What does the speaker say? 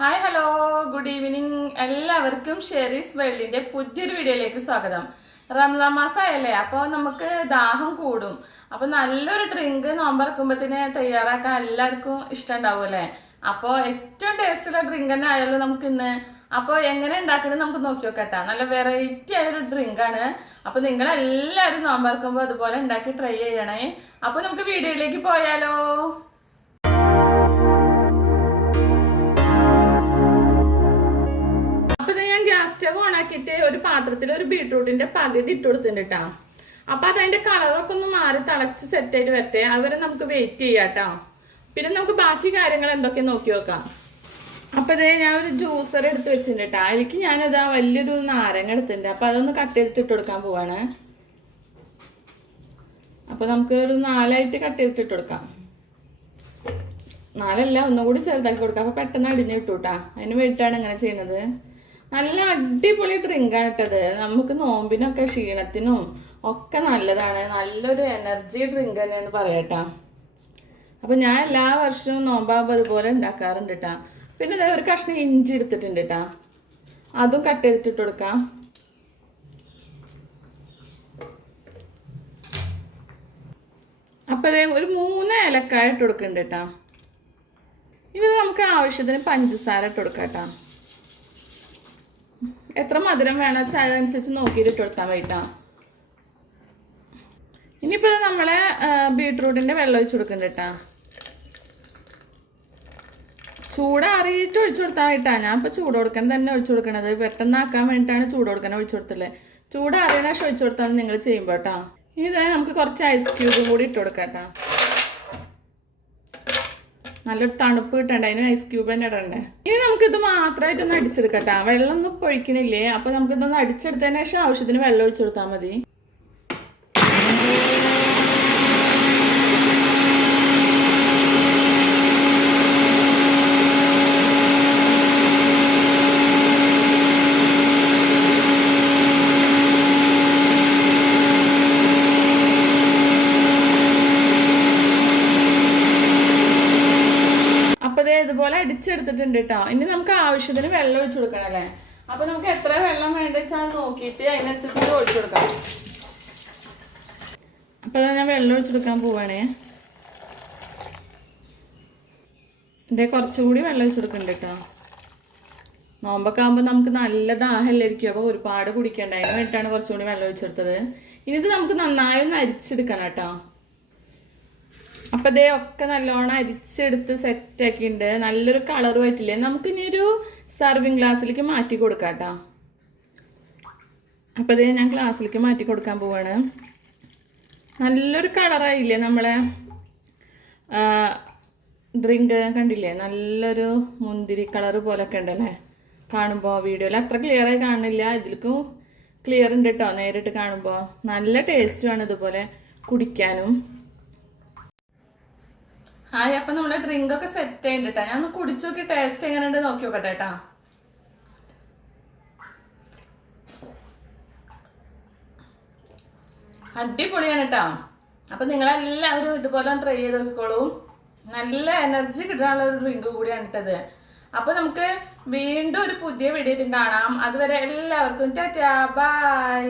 Hi hello good evening എല്ലാവർക്കും Sherry's വേൾഡിന്റെ പുതിയൊരു വീഡിയോയിലേക്ക് സ്വാഗതം. റംസാൻ മാസമായല്ലേ, അപ്പോൾ നമുക്ക് ദാഹം കൂടും. അപ്പോൾ നല്ലൊരു ഡ്രിങ്ക് നോമ്പറക്കുമ്പോഴത്തേന് തയ്യാറാക്കാൻ എല്ലാവർക്കും ഇഷ്ടമുണ്ടാവും അല്ലേ. അപ്പോൾ ഏറ്റവും ടേസ്റ്റുള്ള ഡ്രിങ്ക് തന്നെ ആയാലും നമുക്ക് ഇന്ന് അപ്പോൾ എങ്ങനെ ഉണ്ടാക്കുന്നത് നമുക്ക് നോക്കി നോക്കട്ടെ. നല്ല വെറൈറ്റി ആയൊരു ഡ്രിങ്കാണ്. അപ്പോൾ നിങ്ങളെല്ലാവരും നോമ്പറക്കുമ്പോൾ അതുപോലെ ഉണ്ടാക്കി ട്രൈ ചെയ്യണേ. അപ്പോൾ നമുക്ക് വീഡിയോയിലേക്ക് പോയാലോ. ഗ്യാസ് സ്റ്റവ് ഓണാക്കിയിട്ട് ഒരു പാത്രത്തിൽ ഒരു ബീട്രൂട്ടിന്റെ പകുതി ഇട്ട് കൊടുത്തിട്ടുണ്ട് കേട്ടോ. അപ്പൊ അതതിന്റെ കളറൊക്കെ ഒന്ന് മാറി തിളച്ച് സെറ്റായിട്ട് വരട്ടെ. അതുവരെ നമുക്ക് വെയിറ്റ് ചെയ്യാം കേട്ടോ. പിന്നെ നമുക്ക് ബാക്കി കാര്യങ്ങൾ എന്തൊക്കെ നോക്കി നോക്കാം. അപ്പൊ ഇതേ ഞാൻ ഒരു ജ്യൂസർ എടുത്ത് വെച്ചിട്ടുണ്ട് കേട്ടോ. അതിലേക്ക് ഞാനിതാ വലിയൊരു നാരങ്ങ എടുത്തിട്ടുണ്ട്. അപ്പൊ അതൊന്ന് കട്ട് ചെയ്തിട്ട് ഇട്ട് കൊടുക്കാൻ പോവാണ്. അപ്പൊ നമുക്ക് ഒരു 4 ആയിട്ട് കട്ട് ചെയ്തിട്ട് ഇട്ട് കൊടുക്കാം. 4 ഒന്നുകൂടി ചെറുതാക്കി കൊടുക്കാം. അപ്പൊ പെട്ടെന്ന് അടിഞ്ഞ് കിട്ടും കേട്ടോ. അതിന് വേണ്ടിയിട്ടാണ് ഇങ്ങനെ ചെയ്യുന്നത്. നല്ല അടിപൊളി ഡ്രിങ്കാണ് ഇട്ടത്. നമുക്ക് നോമ്പിനൊക്കെ ക്ഷീണത്തിനും ഒക്കെ നല്ലതാണ്. നല്ലൊരു എനർജി ഡ്രിങ്ക് തന്നെയെന്ന് പറയട്ടാ. അപ്പം ഞാൻ എല്ലാ വർഷവും നോമ്പാകുമ്പോൾ അതുപോലെ ഉണ്ടാക്കാറുണ്ട് കേട്ടാ. പിന്നെ ഇതേ ഒരു കഷ്ണം ഇഞ്ചി എടുത്തിട്ടുണ്ട് കേട്ടാ. അതും കട്ട് ചെയ്തിട്ട് കൊടുക്കാം. അപ്പം അതേ ഒരു 3 ഏലക്കായ ഇട്ട് കൊടുക്കുന്നുണ്ട് കേട്ടാ. ഇത് നമുക്ക് ആവശ്യത്തിന് പഞ്ചസാര ഇട്ട് കൊടുക്കാം കേട്ടാ. എത്ര മധുരം വേണം വെച്ചാൽ അതനുസരിച്ച് നോക്കിയിട്ട് ഇട്ട് കൊടുക്കാൻ വേണ്ടിട്ടാ. ഇനിയിപ്പോൾ നമ്മളെ ബീട്രൂട്ടിൻ്റെ വെള്ളം ഒഴിച്ചു കൊടുക്കുന്നുണ്ട് കേട്ടാ. ചൂടാറിയിട്ട് ഒഴിച്ചു കൊടുത്താൽ വേണ്ടിട്ടാ. ഞാൻ ഇപ്പോൾ ചൂട് കൊടുക്കാൻ തന്നെ ഒഴിച്ചു കൊടുക്കണത്. പെട്ടെന്നാക്കാൻ വേണ്ടിയിട്ടാണ് ചൂട് കൊടുക്കാൻ ഒഴിച്ചു കൊടുത്തില്ലേ. ചൂടാറിയതിനു ശേഷം ഒഴിച്ചു കൊടുത്താൽ നിങ്ങൾ ചെയ്യുമ്പോൾ കേട്ടോ. ഇനി തന്നെ നമുക്ക് കുറച്ച് ഐസ് ക്യൂബും കൂടി ഇട്ട് കൊടുക്കാം കേട്ടോ. നല്ലൊരു തണുപ്പ് കിട്ടണ്ടേ, അതിന് ഐസ് ക്യൂബ് തന്നെ ഇടണ്ടേ. ഇനി നമുക്കിത് മാത്രമായിട്ടൊന്ന് അടിച്ചെടുക്കട്ടാ. വെള്ളം ഒന്നും പൊഴിക്കണില്ലേ. അപ്പോൾ നമുക്കിതൊന്ന് അടിച്ചെടുത്തതിന് ശേഷം ആവശ്യത്തിന് വെള്ളം ഒഴിച്ചു കൊടുത്താൽ മതി. ഇതുപോലെ അടിച്ചെടുത്തിട്ടുണ്ട് കേട്ടോ. ഇനി നമുക്ക് ആവശ്യത്തിന് വെള്ളം ഒഴിച്ചു കൊടുക്കണം അല്ലേ. അപ്പൊ നമുക്ക് എത്ര വെള്ളം വേണ്ട വെച്ചാൽ നോക്കിയിട്ട് അതിനനുസരിച്ച് ഒഴിച്ചു കൊടുക്കാം. അപ്പൊ ഞാൻ വെള്ളം ഒഴിച്ചു കൊടുക്കാൻ പോവാണേ. ഇതേ കുറച്ചുകൂടി വെള്ളം ഒഴിച്ചു കൊടുക്കുന്നുണ്ട് കേട്ടോ. നോമ്പൊക്കെ ആകുമ്പോൾ നമുക്ക് നല്ല ദാഹമല്ലായിരിക്കും. അപ്പോൾ ഒരുപാട് കുടിക്കണ്ട. അതിന് വേണ്ടിയിട്ടാണ് കുറച്ചുകൂടി വെള്ളം ഒഴിച്ചെടുത്തത്. ഇനി ഇത് നമുക്ക് നന്നായി ഒന്ന് അരിച്ചെടുക്കണം കേട്ടോ. അപ്പം ഇതേ ഒക്കെ നല്ലോണം അരിച്ചെടുത്ത് സെറ്റാക്കിയിട്ടുണ്ട്. നല്ലൊരു കളർ പറ്റില്ലേ. നമുക്കിനി ഒരു സർവിങ് ഗ്ലാസ്സിലേക്ക് മാറ്റി കൊടുക്കാം കേട്ടോ. അപ്പം ഇതേ ഞാൻ ഗ്ലാസ്സിലേക്ക് മാറ്റി കൊടുക്കാൻ പോവാണ്. നല്ലൊരു കളറായില്ലേ നമ്മളെ ഡ്രിങ്ക്. കണ്ടില്ലേ, നല്ലൊരു മുന്തിരി കളർ പോലൊക്കെ ഉണ്ടല്ലേ കാണുമ്പോൾ. വീഡിയോയിൽ അത്ര ക്ലിയറായി കാണുന്നില്ല, ഇതിലേക്കും ക്ലിയർ ഉണ്ട് കേട്ടോ നേരിട്ട് കാണുമ്പോൾ. നല്ല ടേസ്റ്റുമാണ് ഇതുപോലെ കുടിക്കാനും. ഹായ്, അപ്പം നമ്മുടെ ഡ്രിങ്ക് ഒക്കെ സെറ്റ് ആയിട്ട് കേട്ടോ. ഞാൻ ഒന്ന് കുടിച്ചു നോക്കി ടേസ്റ്റ് എങ്ങനെയുണ്ട് നോക്കി നോക്കട്ടെ കേട്ടോ. അടിപൊളിയാണ് കേട്ടോ. അപ്പം നിങ്ങളെല്ലാവരും ഇതുപോലെ ട്രൈ ചെയ്ത് നോക്കിക്കോളൂ. നല്ല എനർജി കിട്ടാനുള്ള ഒരു ഡ്രിങ്ക് കൂടിയാണ് ഇട്ടത്. അപ്പോൾ നമുക്ക് വീണ്ടും ഒരു പുതിയ വീഡിയോ കാണാം. അതുവരെ എല്ലാവർക്കും ടാറ്റാ ബൈ.